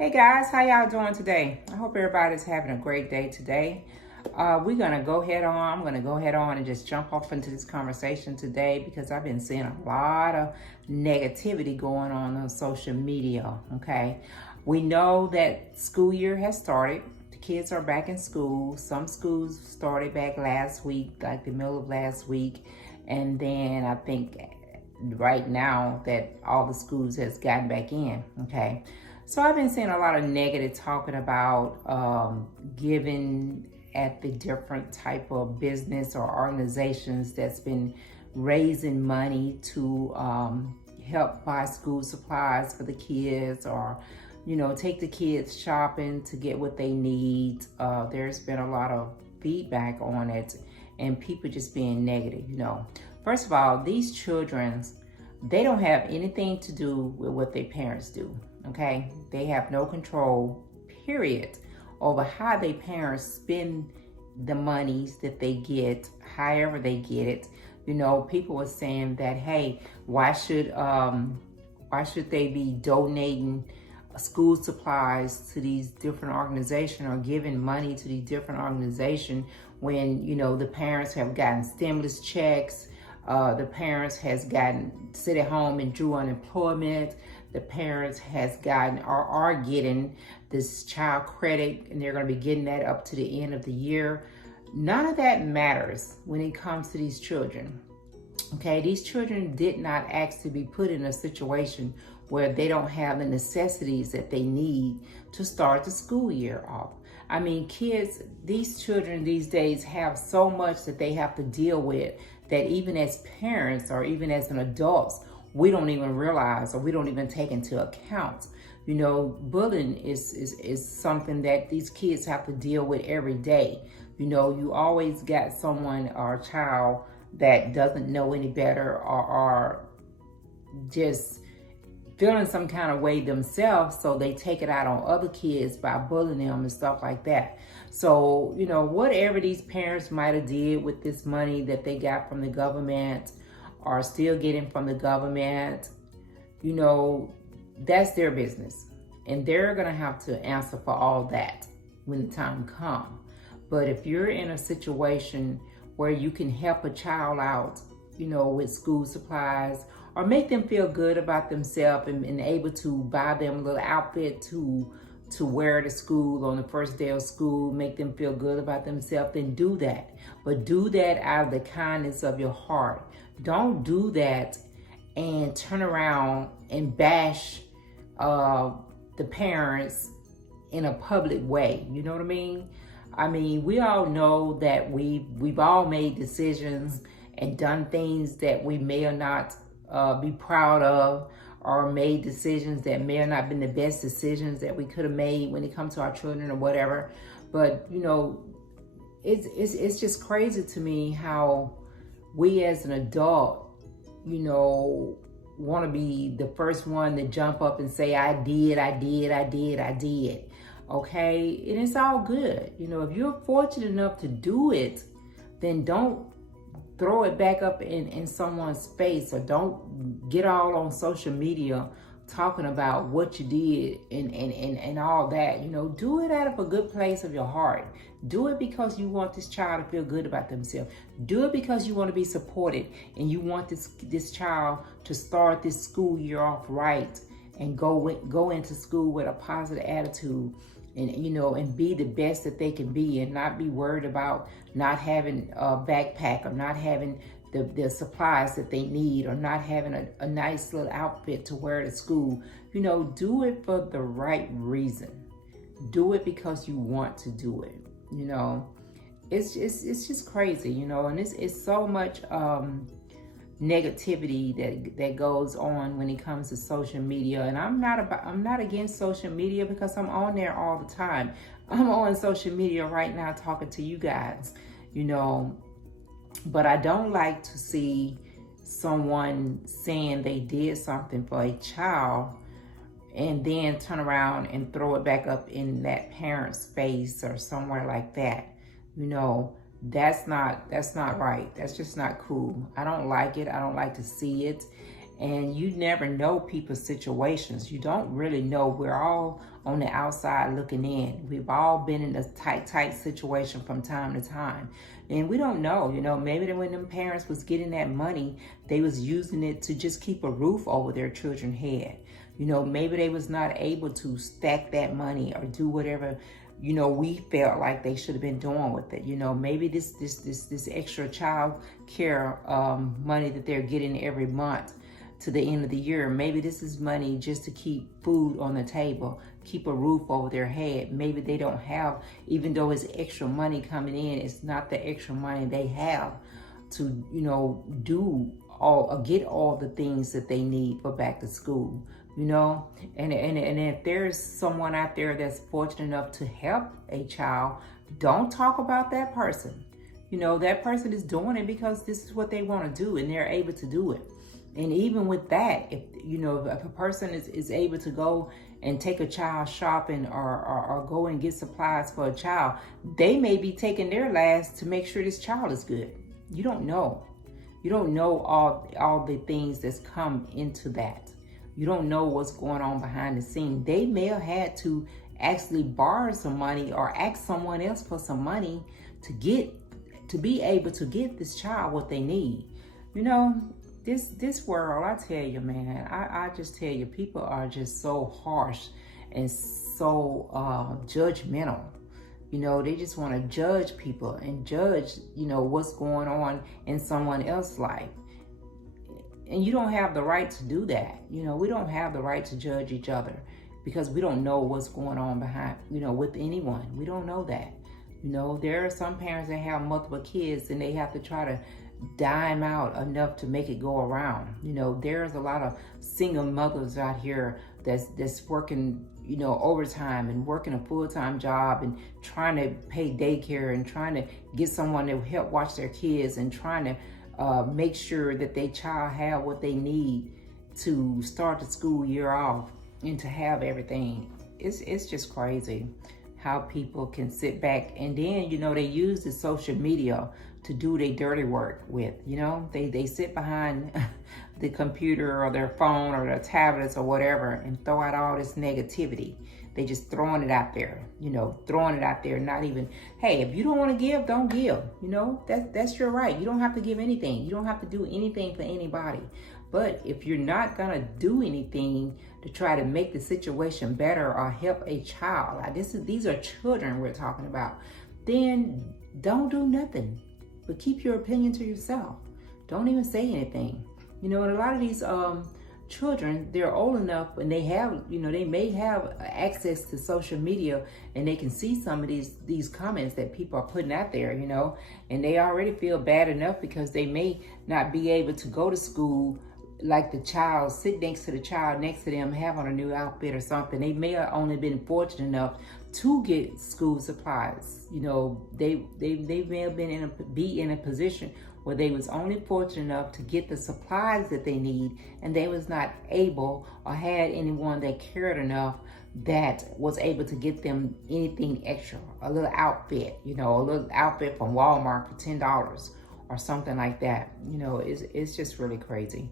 Hey guys, how y'all doing today? I hope everybody's having a great day today. I'm gonna go head on and just jump off into this conversation today because I've been seeing a lot of negativity going on social media. Okay, we know that school year has started. The kids are back in school. Some schools started back last week, like the middle of last week, and then I think right now that all the schools has gotten back in. Okay. So I've been seeing a lot of negative talking about giving at the different type of business or organizations that's been raising money to help buy school supplies for the kids, or take the kids shopping to get what they need. There's been a lot of feedback on it and people just being negative. First of all, these children, they don't have anything to do with what their parents do. Okay, they have no control, period, over how their parents spend the monies that they get, however they get it. People were saying that, hey, why should they be donating school supplies to these different organizations or giving money to these different organizations when the parents have gotten stimulus checks, the parents has gotten sit at home and drew unemployment. The parents has gotten or are getting this child credit, and they're going to be getting that up to the end of the year. None of that matters when it comes to these children. Okay, these children did not ask to be put in a situation where they don't have the necessities that they need to start the school year off. I mean, these children these days have so much that they have to deal with that even as parents or even as an adults, we don't even realize or we don't even take into account. Bullying is something that these kids have to deal with every day. You always got someone or a child that doesn't know any better or just feeling some kind of way themselves, so they take it out on other kids by bullying them and stuff like that. So, whatever these parents might have did with this money that they got from the government or still getting from the government, that's their business. And they're going to have to answer for all that when the time comes. But if you're in a situation where you can help a child out, with school supplies, or make them feel good about themselves and able to buy them a little outfit to wear to school on the first day of school, make them feel good about themselves, then do that. But do that out of the kindness of your heart. Don't do that and turn around and bash the parents in a public way. You know what I mean? I mean, we all know that we've all made decisions and done things that we may or not be proud of, or made decisions that may have not been the best decisions that we could have made when it comes to our children or whatever. But it's just crazy to me how we as an adult, want to be the first one to jump up and say, I did. Okay, and it's all good. If you're fortunate enough to do it, then don't throw it back up in someone's face, or don't get all on social media talking about what you did and all that. Do it out of a good place of your heart. Do it because you want this child to feel good about themselves. Do it because you want to be supported and you want this child to start this school year off right and go into school with a positive attitude. And be the best that they can be, and not be worried about not having a backpack, or not having the supplies that they need, or not having a nice little outfit to wear to school. Do it for the right reason. Do it because you want to do it. It's just crazy, and it's so much negativity that goes on when it comes to social media. And I'm not against social media, because I'm on there all the time. I'm on social media right now talking to you guys, but I don't like to see someone saying they did something for a child and then turn around and throw it back up in that parent's face or somewhere like that. That's not right. That's just not cool. I don't like it. I don't like to see it. And you never know people's situations. You don't really know. We're all on the outside looking in. We've all been in a tight situation from time to time. And we don't know, maybe when them parents was getting that money, they was using it to just keep a roof over their children's head. Maybe they was not able to stack that money or do whatever, we felt like they should have been doing with it. Maybe this extra child care money that they're getting every month to the end of the year. Maybe this is money just to keep food on the table, keep a roof over their head. Maybe they don't have, even though it's extra money coming in, it's not the extra money they have to, get all the things that they need for back to school. And if there's someone out there that's fortunate enough to help a child, don't talk about that person. That person is doing it because this is what they want to do and they're able to do it. And even with that, if a person is able to go and take a child shopping or go and get supplies for a child, they may be taking their last to make sure this child is good. You don't know. You don't know all the things that's come into that. You don't know what's going on behind the scene. They may have had to actually borrow some money or ask someone else for some money to be able to get this child what they need. This world, I tell you, man, I just tell you, people are just so harsh and so judgmental. They just want to judge people and judge, what's going on in someone else's life. And you don't have the right to do that. We don't have the right to judge each other because we don't know what's going on behind, with anyone. We don't know that. There are some parents that have multiple kids and they have to try to dime out enough to make it go around. There's a lot of single mothers out here that's working, overtime and working a full-time job and trying to pay daycare and trying to get someone to help watch their kids and trying to make sure that their child have what they need to start the school year off and to have everything. It's just crazy how people can sit back and then, they use the social media to do their dirty work with. They sit behind the computer or their phone or their tablets or whatever and throw out all this negativity. They just throwing it out there, not even, hey, if you don't want to give, don't give. That's your right. You don't have to give anything. You don't have to do anything for anybody. But if you're not gonna do anything to try to make the situation better or help a child, these are children we're talking about, then don't do nothing. But keep your opinion to yourself. Don't even say anything. And a lot of these children, they're old enough and they have, they may have access to social media and they can see some of these comments that people are putting out there, and they already feel bad enough because they may not be able to go to school like the child, sit next to the child next to them, have on a new outfit or something. They may have only been fortunate enough to get school supplies. They may have been in a position where they was only fortunate enough to get the supplies that they need, and they was not able or had anyone that cared enough that was able to get them anything extra, a little outfit, a little outfit from Walmart for $10 or something like that. It's just really crazy.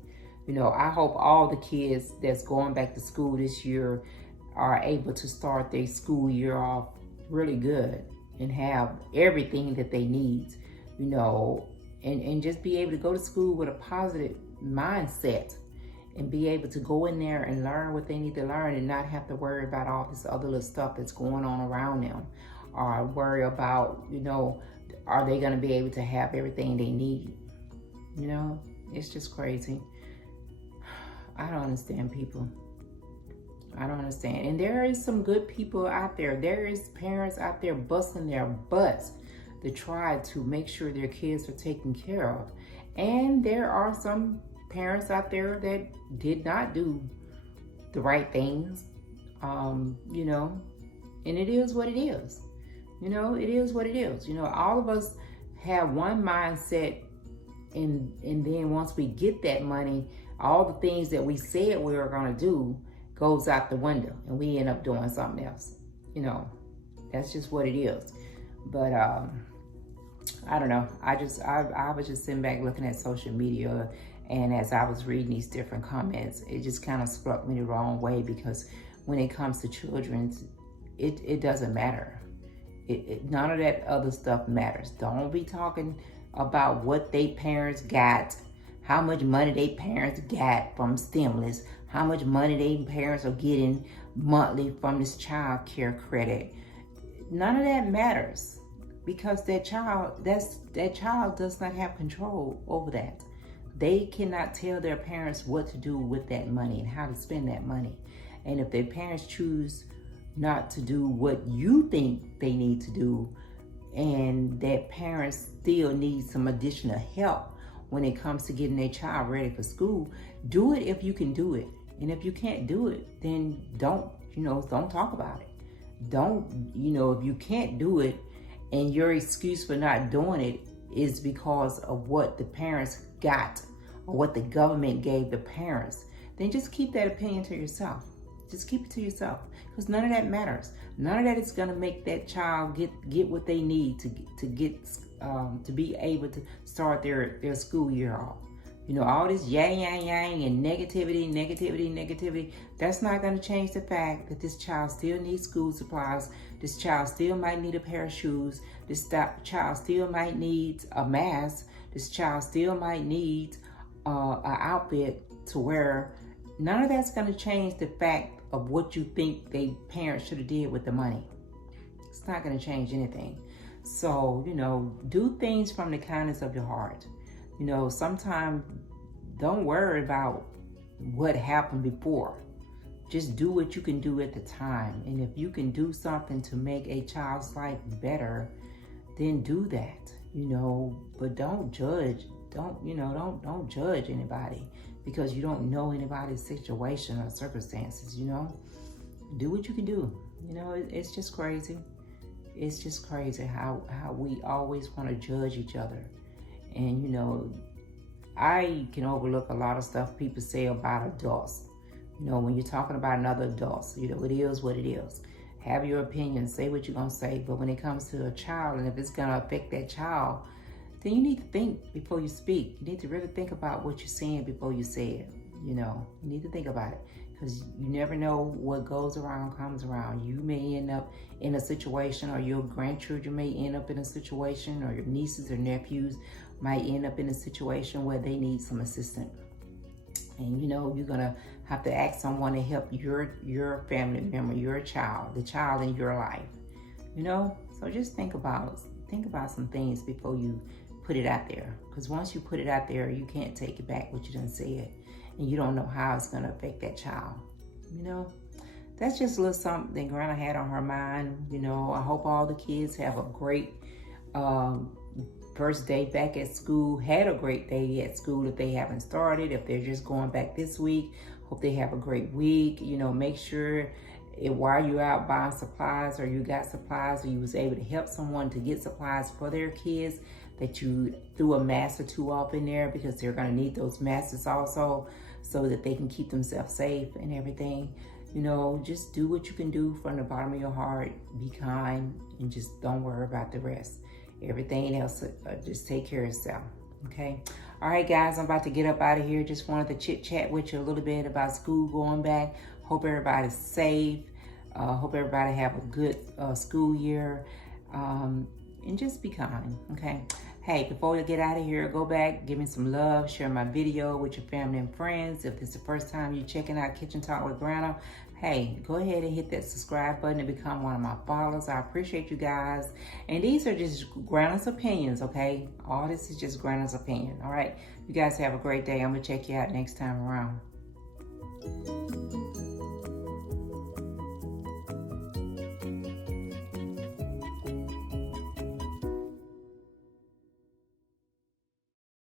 I hope all the kids that's going back to school this year are able to start their school year off really good and have everything that they need, and just be able to go to school with a positive mindset and be able to go in there and learn what they need to learn and not have to worry about all this other little stuff that's going on around them, or worry about, are they going to be able to have everything they need? It's just crazy. I don't understand people. I don't understand. And there is some good people out there. There is parents out there busting their butts to try to make sure their kids are taken care of. And there are some parents out there that did not do the right things, and it is what it is. It is what it is. All of us have one mindset, and then once we get that money, all the things that we said we were going to do goes out the window and we end up doing something else. That's just what it is. But I don't know. I was just sitting back looking at social media And as I was reading these different comments, it just kind of struck me the wrong way, because when it comes to children, it doesn't matter. None of that other stuff matters. Don't be talking about what they parents got, how much money they parents got from stimulus, how much money they parents are getting monthly from this child care credit. None of that matters, because that child does not have control over that. They cannot tell their parents what to do with that money and how to spend that money. And if their parents choose not to do what you think they need to do, and that parents still need some additional help when it comes to getting their child ready for school, do it if you can do it. And if you can't do it, then don't talk about it. If you can't do it and your excuse for not doing it is because of what the parents got or what the government gave the parents, then just keep that opinion to yourself. Just keep it to yourself, because none of that matters. None of that is going to make that child get what they need to be able to start their school year off. All this yang and negativity, that's not going to change the fact that this child still needs school supplies. This child still might need a pair of shoes. This child still might need a mask. This child still might need an outfit to wear. None of that's going to change the fact of what you think they parents should have did with the money. It's not going to change anything. So, do things from the kindness of your heart. Sometimes don't worry about what happened before. Just do what you can do at the time. And if you can do something to make a child's life better, then do that, but don't judge. Don't judge anybody, because you don't know anybody's situation or circumstances. Do what you can do. It's just crazy. It's just crazy how we always want to judge each other. And I can overlook a lot of stuff people say about adults. When you're talking about another adult, it is what it is. Have your opinion, say what you're gonna say. But when it comes to a child, and if it's gonna affect that child, then you need to think before you speak. You need to really think about what you're saying before you say it. You need to think about it, because you never know what goes around comes around. You may end up in a situation, or your grandchildren may end up in a situation, or your nieces or nephews might end up in a situation where they need some assistance. And you're gonna have to ask someone to help your family member, your child, the child in your life. So just think about some things before you put it out there. Because once you put it out there, you can't take it back what you done said, and you don't know how it's gonna affect that child. That's just a little something that Granna had on her mind. I hope all the kids have a great first day back at school, had a great day at school if they haven't started, if they're just going back this week. Hope they have a great week. Make sure while you're out buying supplies, or you got supplies, or you was able to help someone to get supplies for their kids, that you threw a mask or two off in there, because they're going to need those masks also, so that they can keep themselves safe and everything. Just do what you can do from the bottom of your heart. Be kind, and just don't worry about the rest. Everything else, just take care of yourself. Okay. All right, guys, I'm about to get up out of here. Just wanted to chit chat with you a little bit about school going back. Hope everybody's safe. Hope everybody have a good school year. And just be kind. Okay. Hey, before you get out of here, go back, give me some love, share my video with your family and friends. If this is the first time you're checking out Kitchen Talk with Granna, hey, go ahead and hit that subscribe button and become one of my followers. I appreciate you guys. And these are just Granna's opinions, okay? All this is just Granna's opinion, all right? You guys have a great day. I'm going to check you out next time around.